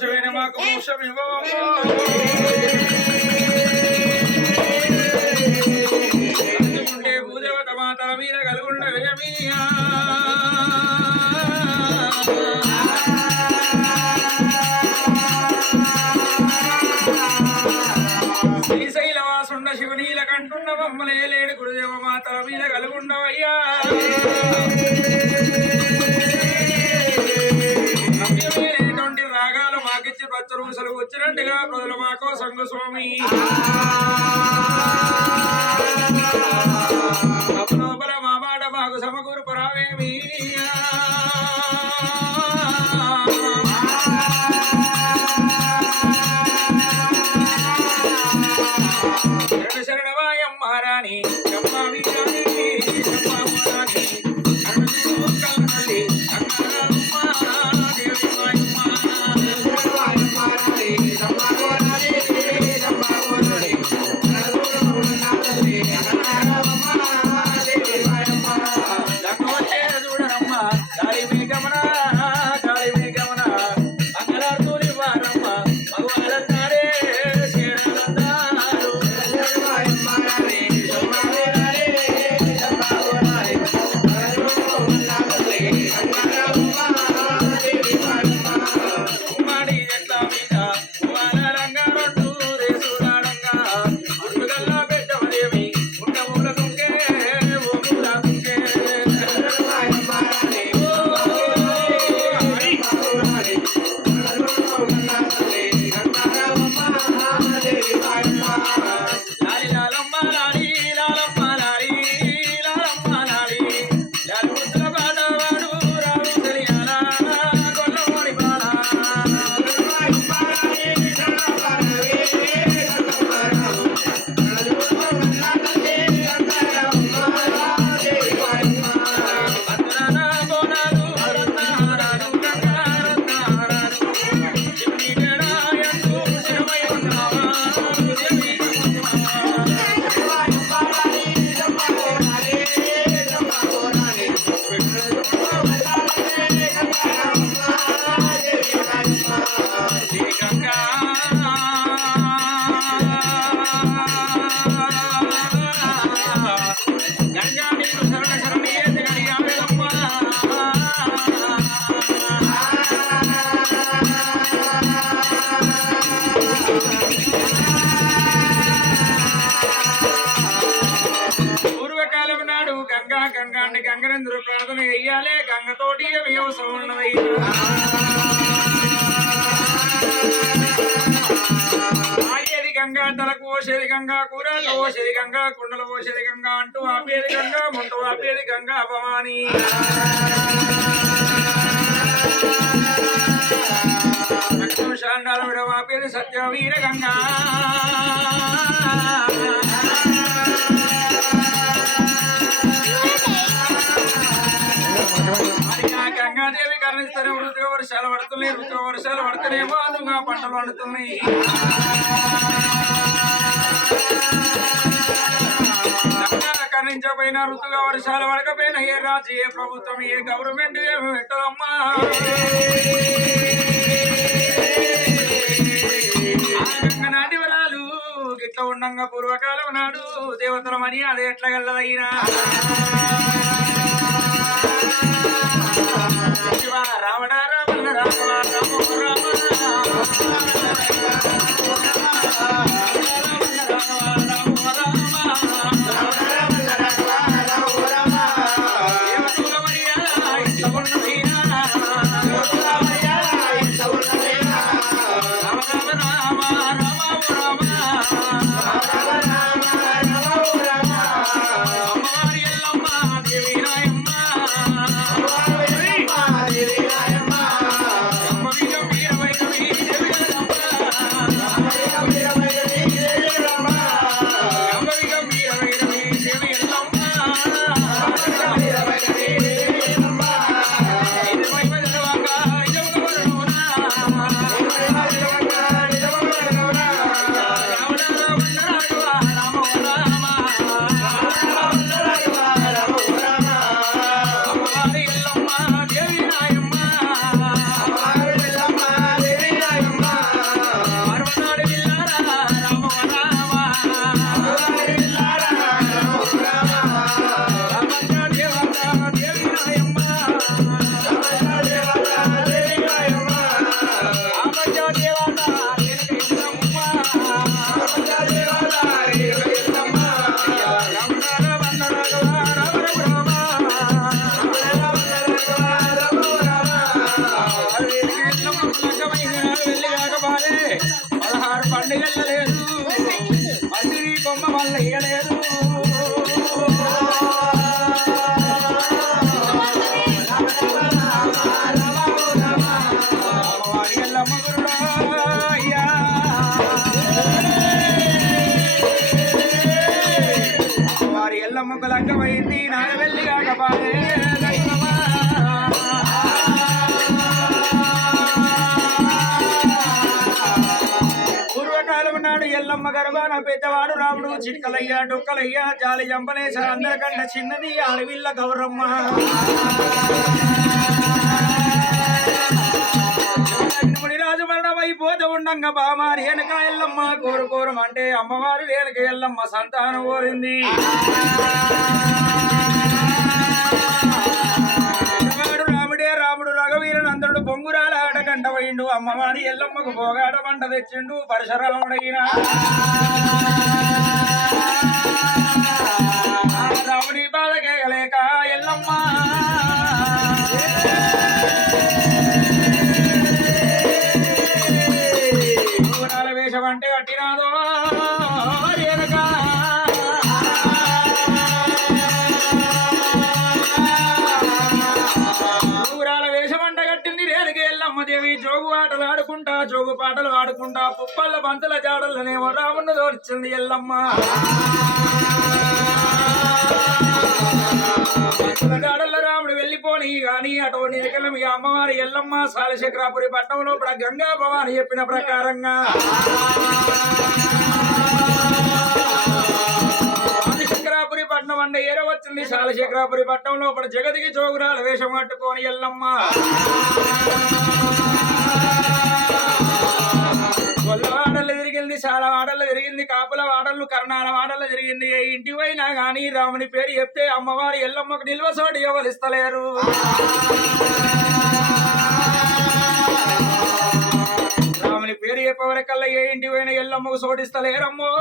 అవకాశమైన మాకు మోక్షం ఇవ్వవమ్మా. ఉండే భూదేవత మాతల మీద కలుగుండవేమీయా. శ్రీశైలవాసుండ శివనీల కంటున్న బొమ్మలే లేడు గురుదేవ మాతల మీద కలుగుండవయ్యా. రాగాలు మాకిచ్చి పచ్చరుసలు వచ్చినట్టుగా ప్రజలు మాకో సంఘ స్వామి లోపల మా మాట మాకు సమకూరు పరావేమి. శరణవాయమ్మ రాణి చంపావి రాణి చంపారాణి కళ్ళతల్లి గంగరేంద్రుడు ప్రార్థన చెయ్యాలి. గంగతోటి వ్యవసాయం ఉన్నది. ఆగేది గంగా తలకు పోసేది గంగా కూరలు పోసేది గంగా కుండలు పోసేది గంగా అంటూ ఆపేది గంగా ముందు ఆపేది గంగా అపమాని. శాండాలు విడవ ఆపేది సత్యవీర గంగా. గంగాదేవి కరుణిస్తేనే ఋతుగ వర్షాలు పడుతున్నాయి. ఋతుగ వర్షాలు పడుతున్నాయేమో అందుగా పంటలు పండుతున్నాయి. కరుణించకపోయినా ఋతుగా వర్షాలు పడకపోయినా ఏ రాజు ఏ ప్రభుత్వం ఏ గవర్నమెంట్ ఏమి పెట్టదమ్మా. నాటి వరాలు గిట్ల ఉండంగా పూర్వకాలం నాడు దేవతలమని అది ఎట్లా గల్లదైనా రావణ రామ రామ రామ అయింది నాగవెల్లి కాకపాలే పూర్వకాలం నాడు ఎల్లమ్మ గర్భాన పెద్దవాడు రాముడు చిక్కలయ్యా డొక్కలయ్యా జాలి జంపలేస అందరికంటే చిన్నది అడవిల్ల గౌరమ్మ రాజు మరణం అయిపోతూ ఉండంగా బామారి వెనక ఎల్లమ్మ కోరుకోరం అంటే అమ్మవారు వెనక ఎల్లమ్మ సంతానం కోరింది రాముడే రాముడు రఘువీరనందరుడు బొంగురాల ఆటగంట పోయిండు అమ్మవారి ఎల్లమ్మకు పోగాడ వంట తెచ్చిండు పరశురాముడైన రాముడి బాధకేగలేక ఎల్లమ్మ వేషం అంటే కట్టినాదో దేవి జోగు ఆటలు ఆడుకుంటా జోగు పాటలు ఆడుకుంటా పుప్పళ్ళ బంతుల జాడలనేమో రామున్న దోర్చింది ఎల్లమ్మ జాడల్లో రాముడు వెళ్ళిపోని గాని అటువంటి ఎకలం ఈ అమ్మవారి ఎల్లమ్మ సాలశేఖరాపురి పట్టణంలో ఇప్పుడు గంగా భవాని చెప్పిన ప్రకారంగా శంకరాపురి పట్నం అంటే ఏరో వచ్చింది శాలశేఖరాపురి పట్టణంలో ఇప్పుడు జగతికి జోగురాల వేషం కట్టుకొని ఎల్లమ్మ ఆడలు తిరిగింది చాలా ఆడలు తిరిగింది కాపుల ఆడలు కర్ణాల ఆడలు తిరిగింది ఇంటి పోయినా గాని రాముని పేరు చెప్తే అమ్మవారి ఎల్లమ్మకు నిల్వ సోటి ఎవరిస్తలేరు రాముని పేరు చెప్పవరకల్లా ఏ ఇంటి పోయినా ఎల్లమ్మకు సోటిస్తలేరమ్మో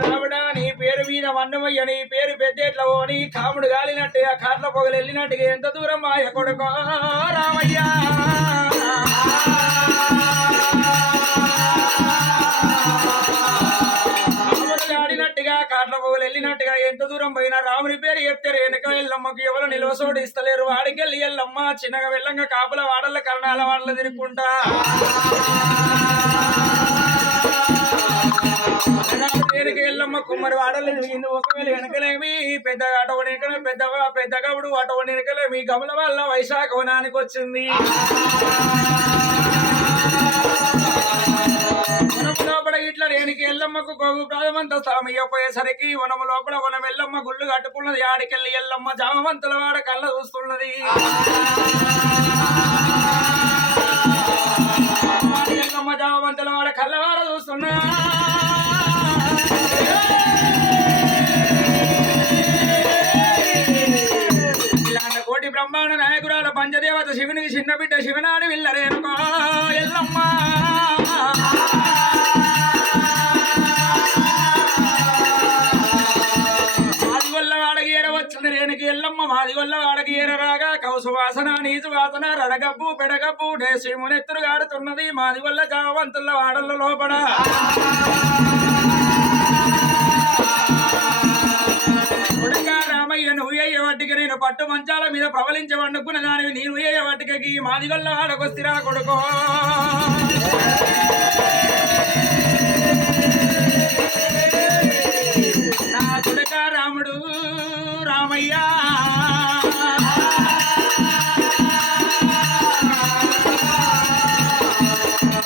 రాముడా నీ పేరు మీద వన్నమయ్య నీ పేరు పెద్దేట్ల ఓని కాముడు గాలినట్టు ఆ కార్ల పొగలు వెళ్ళినట్టుగా ఎంత దూరం మాయ కొడుకో రామయ్య కాముడు గాడినట్టుగా కార్ల పొగలు వెళ్ళినట్టుగా ఎంత దూరం పోయినా రాముని పేరు చెప్తే వెనక ఎల్లమ్మకు ఎవరు నిలవసోడు ఇస్తలేరు వాడికెళ్ళి ఎల్లమ్మ చిన్నగా వెళ్ళంగా కాపుల వాడల కర్ణాల వాడల తిరుగుకుంటా వెనక ఎల్లమ్మ కుమ్మరి వాడలు తిరిగింది ఒకవేళ వెనకలేమి పెద్ద అటువంటి పెద్ద గవుడు అటువంటి వెనకలేమి గమల వల్ల వైశాఖ వనానికి వచ్చింది వనము లోపల ఇట్లా రేణికి ఎల్లమ్మకు గోగు ప్రాధమంత స్వామి పోయేసరికి వనము లోపల వనం ఎల్లమ్మ గుళ్ళు కట్టుకున్నది ఆడికెళ్ళి ఎల్లమ్మ జామవంతుల వాడ కళ్ళ చూస్తున్నది ఎల్లమ్మ జామవంతుల వాడ కళ్ళవాడ చూస్తున్నా కోటి బ్రహ్మాండ నాయకురాల పంచదేవత శివునికి చిన్న బిడ్డ శివనాడి విల్లరేనుకో ఎల్లమ్మ మాదిగొల్ల వాడకి ఏర వచ్చింది రేణుకి ఎల్లమ్మ మాదిగొల్ల వాడకి ఏర రాగా కౌసు వాసన నీచు వాసన రడగబ్బు పెడగబ్బు శివునెత్తురు గాడుతున్నది మాదిగొల్ల జావంతుల వాడల లోపల రామయ్య నువ్వు అయ్యే వాటికి నేను పట్టు మంచాల మీద ప్రవలించి వండుకున్న దానివి నీవు అయ్యే వాటికి మాదిగొల్ల వాడకొస్తిరా కొడుకో నా కొడుక రాముడు రామయ్య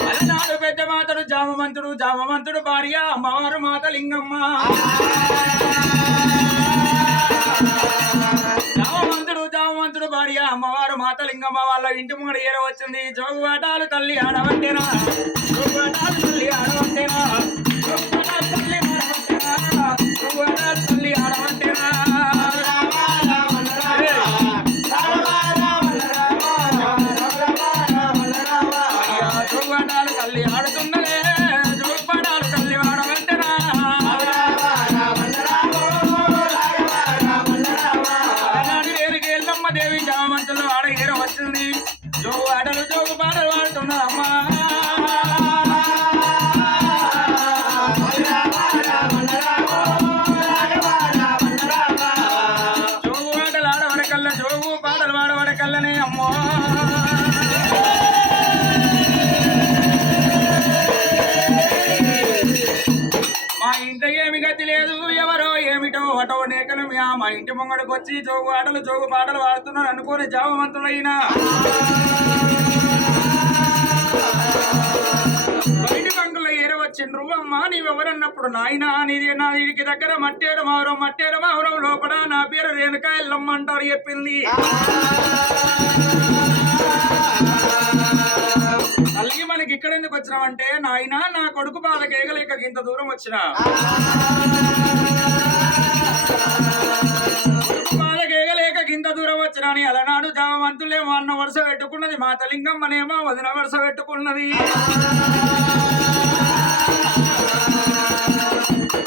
అలనాడు పెద్ద మాతడు జామవంతుడు భార్య అమ్మవారు మాత లింగమ్మ జామవంతుడు భార్య అమ్మవారు మాతలింగమ్మ వాళ్ళ ఇంటి ముంగడ ఏర వచ్చింది జోగువాటాలు తల్లి ఆడవంటేనా జోగువాటాలు తల్లి ఆడవంటేనా జోగువాటాలు తల్లి ఆడవంటేనా జోగువాటాలు తల్లి ఆడవంటేనా జోగువాటాలు తల్లి ఆడుతున్నదే జోగుపాటాలు తల్లి ఆడవంటేనా దేవి జామంతులు ఆడ ఏర వచ్చింది జోగు ఆటలు జోగు పాటలు ఆడుతున్నారమ్మా జోగు ఆటలు ఆడవడకల్లా జోగు పాటలు ఆడవడకల్లనే అమ్మో మా ఇంటి ముంగడికి వచ్చి జోగు పాటలు పాడుతున్నాను అనుకోని జామవంతుడైనా బయటి బంకులో ఏరవచ్చిండ్రు. అమ్మా నీవెవరన్నప్పుడు నాయన నీడికి దగ్గర మట్టేడు మావరం లోపల నా పేరు రేణుకా ఎల్లమ్మ అంటారు చెప్పింది. తల్లి మనకి ఇక్కడ ఎందుకు వచ్చినావంటే నాయన నా కొడుకు బాధ కేగలేక ఇంత దూరం వచ్చిన ఇంత దూరం వచ్చినాని అలనాడు జామవంతులేమో అన్న వరుస పెట్టుకున్నది మా తలింగమ్మనేమో వదిన వరుస పెట్టుకున్నది.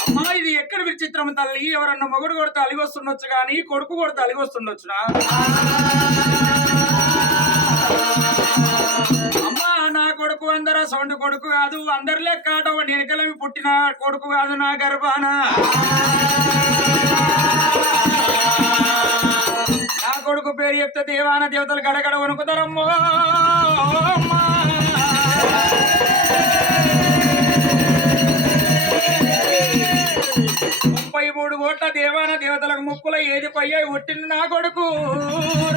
అమ్మా ఇది ఎక్కడ విచిత్రం తల్లి, ఎవరన్నా మొగుడు కొడితే అలిగొస్తుండొచ్చు కానీ కొడుకు కొడితే అలిగొస్తుండొచ్చునా? అమ్మా నా కొడుకు అందరూ సొంత కొడుకు కాదు, అందరి లెక్క వెనకలమి పుట్టిన కొడుకు కాదు నా గర్భాన. నా కొడుకు పేరు చెప్తే దేవాన దేవతలు గడగడ వణుకుతారమ్మో. 33 కోట్ల దేవాన దేవతలకు ముక్కుల ఏది పయ్యాయి ఒట్టిన నా కొడుకు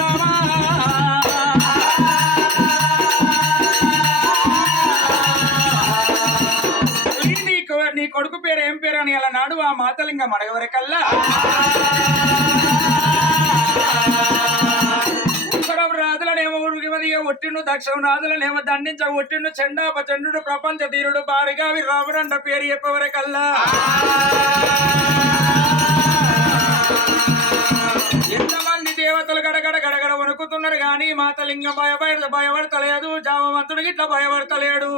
రామా. నీ కొడుకు పేరు ఏం పేరు అని అలా నాడు ఆ మాతలింగం అడగవరకల్లా రాజులనేమో ఒట్టిండు, దక్షిణ రాజులనేమో దండించ ఒట్టిండు, చండు ప్రపంచ తీరుడు భారీగా రాముడంట పేరు చెప్పవరకల్లా ఎంతమంది దేవతలు గడగడ వణుకుతున్నారు గాని మాతలింగం భయపడతలేదు, జామవంతుడికి ఇట్లా భయపడతలేడు.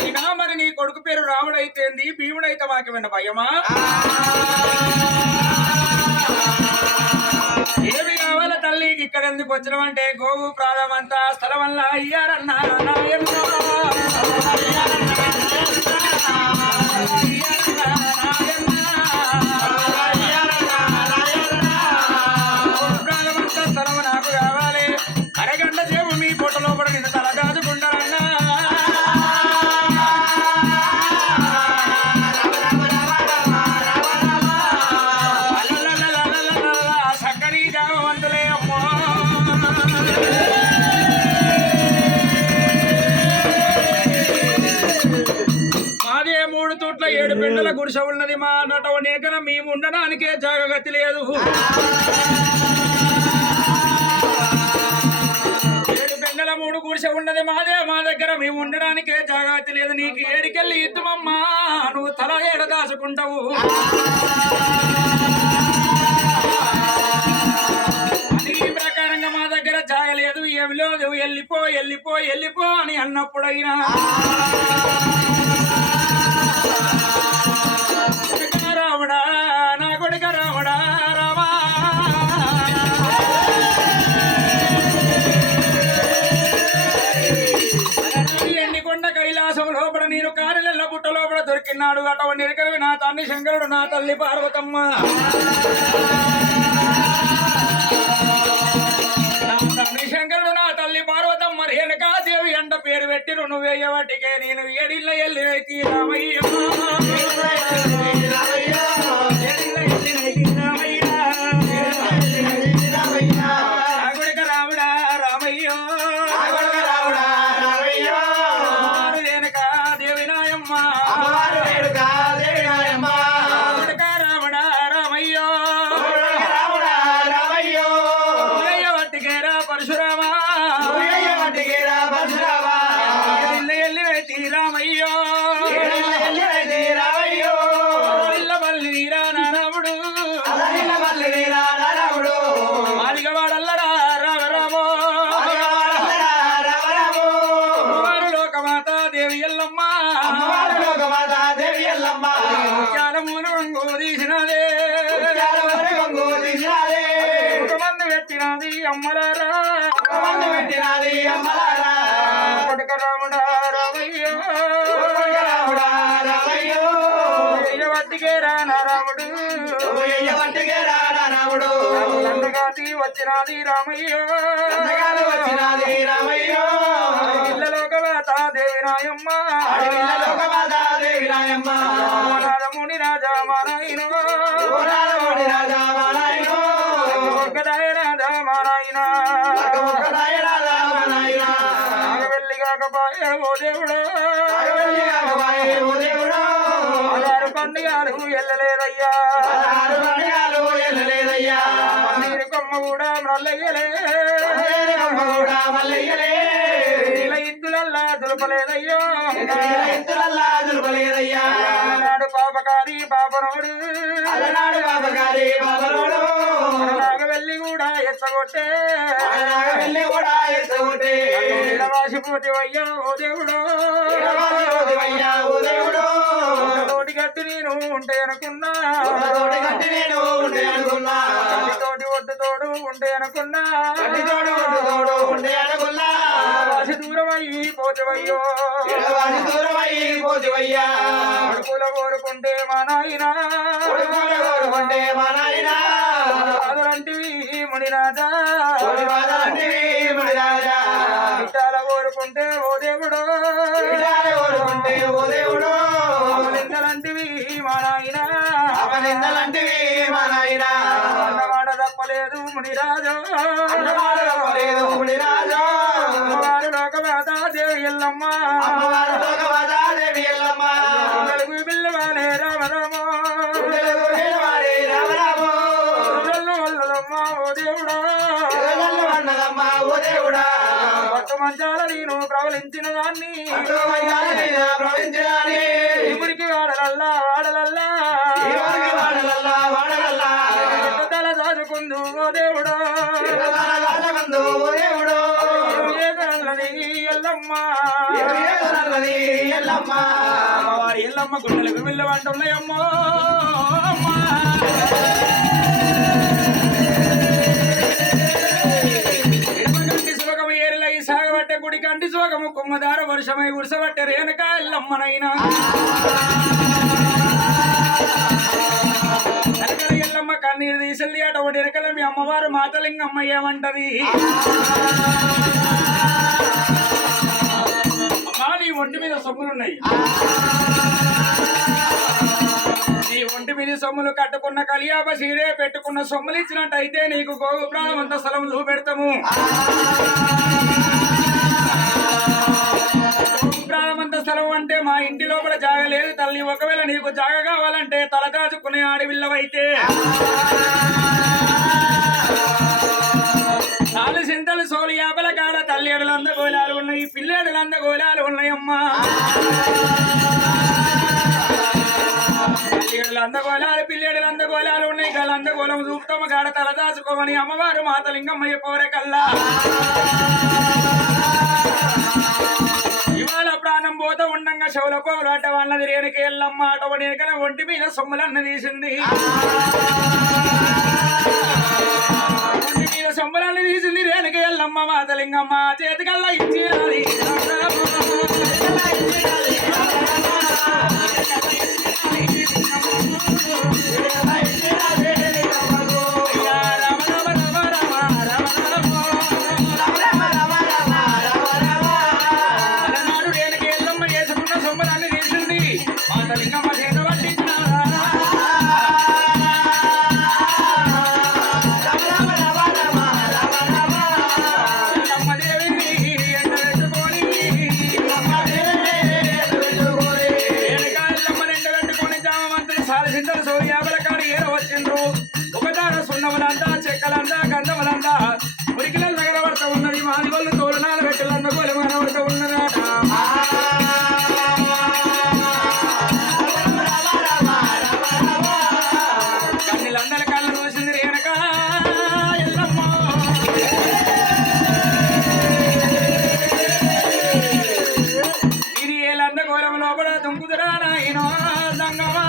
అయినా మరి నీ కొడుకు పేరు రాముడైతేంది, భీముడైతే మాకేమైనా భయమా? ఏమి కావాల తల్లికి ఇక్కడ ఎందుకు వచ్చినామంటే గోవు ప్రాణమంతా స్థలం వల్ల అయ్యారన్నా ప్రాణమంతా స్థలం నాకు కావాలి. అరగంట సేపు మీ పొట్ట లోపల నిన్ను తల దాచుకుంటారన్నా. మాదే 3 తూట్ల 7 పెండల గుడిసె ఉన్నది. మా నటవనేకన మేము ఉండడానికే జాగగతి లేదు. 7 పెండల 3 గుడిసె ఉన్నది మాదే, మా దగ్గర మేము ఉండడానికే జాగగతి లేదు. నీకు ఏడికెళ్ళి ఇద్దుమమ్మా, నువ్వు తల ఏడ దాచుకుంటావు. ఈ ప్రకారంగా మా దగ్గర జాగలేదు, ఏమి లేదు, వెళ్ళిపో అని అన్నప్పుడైనా రాముడా నా కొడుక రాముడా రామా. ఎండికొండ కైలాసం లోపల నీరు కారెల బుట్ట లోపల దొరికినాడు. అటువంటి ఎరకవి నా తండ్రి శంకరుడు, నా తల్లి పార్వతమ్మ. శంకరుడు నా తల్లి పార్వతమ్మ రేణుకాదేవి అంట పేరు పెట్టిరు. నువ్వేయవాటికే నేను ఏడిళ్ళ ఎల్లి రామయ్య రాముడా రామయ్యో రేణుకాదేవి నాయమ్మ రాముడా రామయ్యో వట్టికేరా పరశురామా ఎల్లి రామయ్యో ఇళ్ళ బల్లి నీరా నారాముడు మాలిగవాడల్లరా రామరామో లోకమాత దేవి ఎల్లమ్మ జ్ఞానమును తీసినదే మంది పెట్టినది అమ్మలారా కొడుక రాముడా రామయ్యో వట్టికే రాముడు నందగాతి వచ్చినది రామయ్యో ఇళ్ళలోకమాత దేవి నాయమ్మ ముని రాజా మారాయణ ఒక్కదాయ రాజా మారాయణ వెళ్ళి కాకపోయే ఓ దేవుడు ఆధారు పండుగలు వెళ్ళలేదయ్యా నీరు కొమ్మ కూడా మల్లయ్యలే ఇత్తులల్లా దులపలేదయ్యో నాడు పాపకారి పాపనోడు వెళ్ళి కూడా ఎత్తగొట్టే వాసిపోతేవయ్యా ఓ దేవుడు తోటి గట్టి నేను ఉంటే అనుకున్నా తోటి ఒడ్డు తోడు ఉంటే అనుకున్నా వాసి దూరం అయ్యి పోతేవయ్యో అడుపుల కోరుకుంటే మా నాయన అదలంటివి మునిరాజా విట్టాల కోరుకుంటే ఓ దేవుడు అవలిందలంటివి మా నాయన అన్నమాట తప్పలేదు మునిరాజా అమ్మవారు లోకమాతా దేవి ఎల్లమ్మ తెలుగు పిల్లవాడే రామరామ వల్లదమ్మ ఓ దేవుడా పట్టు మంచాల నేను ప్రవలించిన దాన్ని ఇప్పటికి వాడలల్లా తల దాచుకుందు ఓ దేవుడా ఎల్లమ్మ అమ్మవారి ఎల్లమ్మ గుండెలకు వెళ్ళవంటున్నాయమ్మో ఎడమగంటి శోకము ఏరులై సాగబట్టే గుడి కంటి శోకము కుమ్మదార వర్షమై ఉడసబట్టే రేణుక ఎల్లమ్మనైనా ఎల్లమ్మ కన్నీరు తీసెల్లి అట ఒకటి ఎరకల మీ అమ్మవారు మాతలింగమ్మ ఏమంటది అమ్మా నీ ఒంటి మీద సొమ్ములున్నాయి నీ ఒంటి మీద సొమ్ములు కట్టుకున్న కలియాప సీరే పెట్టుకున్న సొమ్ములు ఇచ్చినట్టయితే నీకు గోగు ప్రాణమంత స్థలం పెడతాము ప్రాణమంత స్థలం అంటే మా ఇంటి లోపల జాగ లేదు తల్లి ఒకవేళ నీకు జాగ కావాలంటే తల కాచుకునే ఆడవిల్లవైతే నాలుగు సింతలు సోలు యాపల కాడ తల్లిడులు అందగోళాలు ఉన్నాయి పిల్లేడులు అందగోళాలు ఉన్నాయమ్మా తల్లిడులు అందగోళాలు పిల్లేడులు అందగోళాలు ఉన్నాయి గల అందగోళం చూపుతాము కాడ తల దాచుకోమని అమ్మవారు మాతలింగమ్మయ్య పోరకల్లా ఇవాళ ప్రాణం పోతా ఉండంగా శవుల పోరాట వాళ్ళది రేణుకి ఎల్లమ్మ అటువంటి ఒంటి మీద సొమ్ములన్న తీసింది ఒంటి మీద సొమ్ములన్నీ తీసింది రేణుకి ఎల్లమ్మ మాతలింగమ్మ చేతికల్లా ఇచ్చినది సున్నములంతా చెక్కలంతా గంధములంతా మురికిలను తగలబడుతూ ఉన్నది మాదిగోళ్ళు తోరణాలు పెట్టలంతా గోలు మనబడుతూ ఉన్నదట కన్నీళ్ళందరి కళ్ళు చూసింది రేణుక ఎల్లమ్మ ఇది ఏలంద గోళం లోపల దుంకుతురా నాయనో సంగమా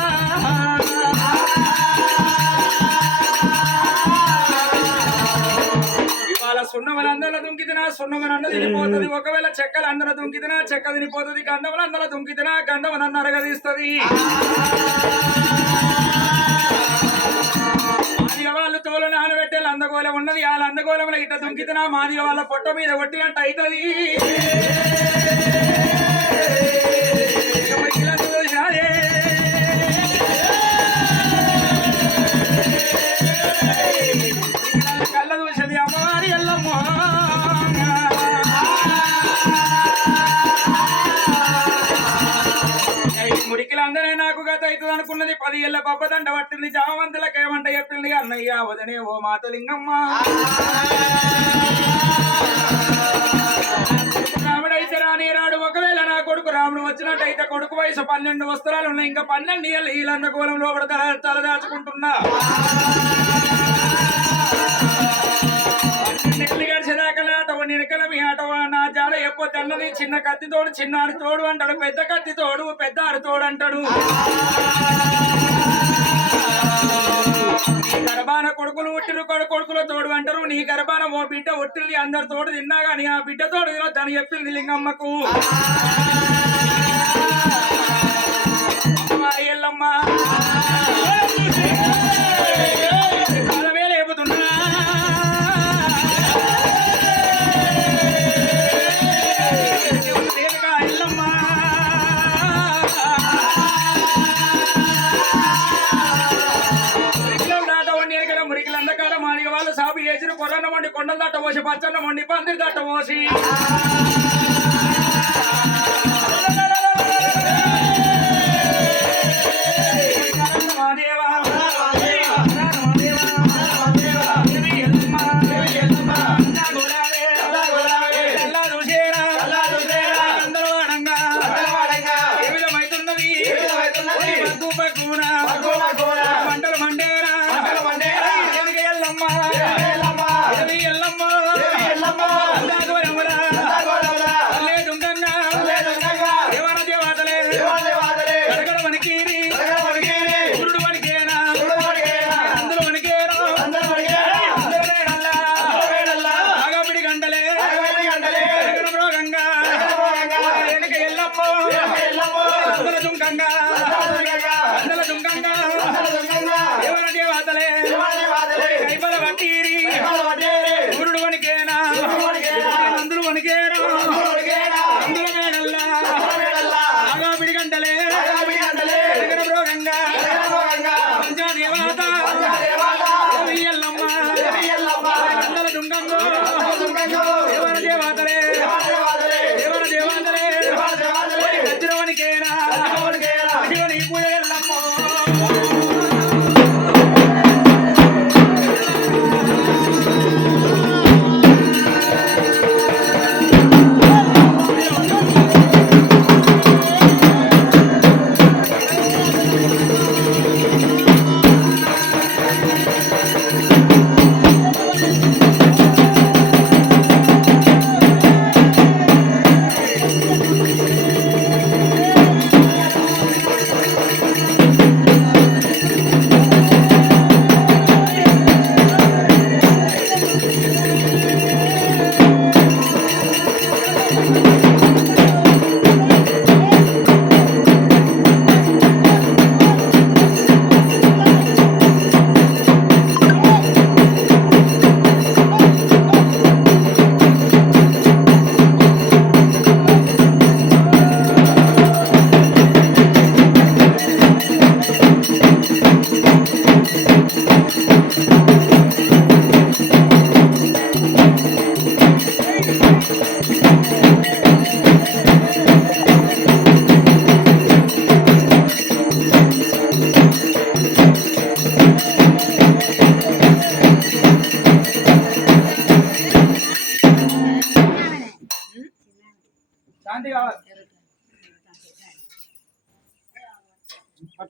సున్నమలందరూ దుంకితినా సున్నమనంద తినిపోతుంది ఒకవేళ చెక్కలు అందరూ దుంకితినా చెక్క తినిపోతుంది గంధములందరూ దుంకితినా గంధమనన్న అరగదీస్తుంది మాదిగ వాళ్ళు తోలు నానబెట్టే లందగోళం ఉన్నది ఆ లందగోళంలో ఇట్లా దుంకితినా మాదిగ వాళ్ళ పొట్ట మీద కొట్టినట్టు అవుతుంది అనుకున్నది 10 ఏళ్ల పబ్బదండ పట్టింది జామంతులకు ఏమంట చెప్పింది అన్నయ్య వదనే ఓ మాతలింగమ్మ రాముడైతే రానిరాడు ఒకవేళ నా కొడుకు రాముడు వచ్చినట్టయితే కొడుకు వయసు 12 వస్త్రాలు ఉన్నాయి ఇంకా 12 ఏళ్ళు వీళ్ళంద కూలం లోపల తలదాచుకుంటున్నా మీ ఆట నా జాడ ఎప్పో తెల్లది చిన్న కత్తి తోడు చిన్నాడు తోడు అంటాడు పెద్ద కత్తి తోడు పెద్ద ఆరు తోడు అంటాడు నీ గర్భాన కొడుకులు ఒట్టిరు కొడుకుల తోడు అంటారు నీ గర్భాన ఓ బిడ్డ ఒట్టింది అందరు తోడు తిన్నా గాని ఆ బిడ్డ తోడు తను చెప్పింది లింగమ్మకు ఎల్లమ్మ లేపుతున్నా సాబు చేసిన కొర్రన్న మండి కొండలు దట్ట పోసి పచ్చన్న మండి పందిరి దట్ట పోసి మంటలు మండేరా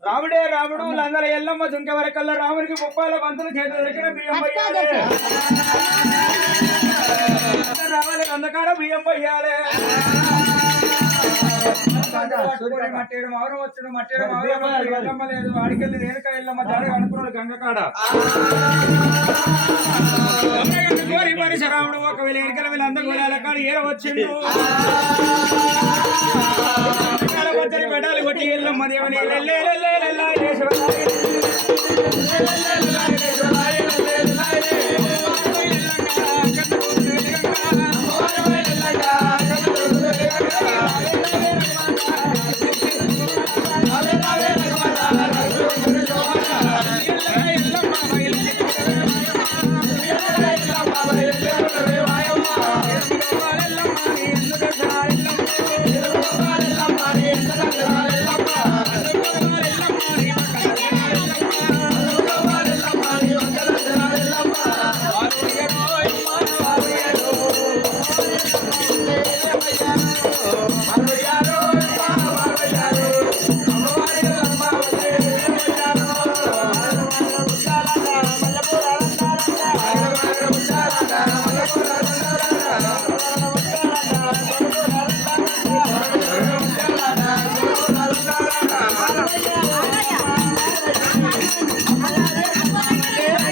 రాముడే రాముడు లందల ఎల్లమ్మ దుంక వరకల్లా రాముడికి ముప్పాల పంతులు చేతుల దగ్గర బియ్యం పోయాలి రావాలి అందకాడ బియ్యం పోయాలి మట్టేడు మౌరం వచ్చాడు మట్టేడు మౌరం ఎల్లమ్మ లేదు వాడికెళ్ళి రేణుక ఎల్లమ్మ జాడ అనుకున్నాడు గంగకాడ కోరి మనిషి రాముడు ఒకవేళ ఎరికల వీళ్ళంద గోళాల కాడ ఏర వచ్చిండు పెట్టాలి కొట్టి ఎల్లమ్మ దేవుని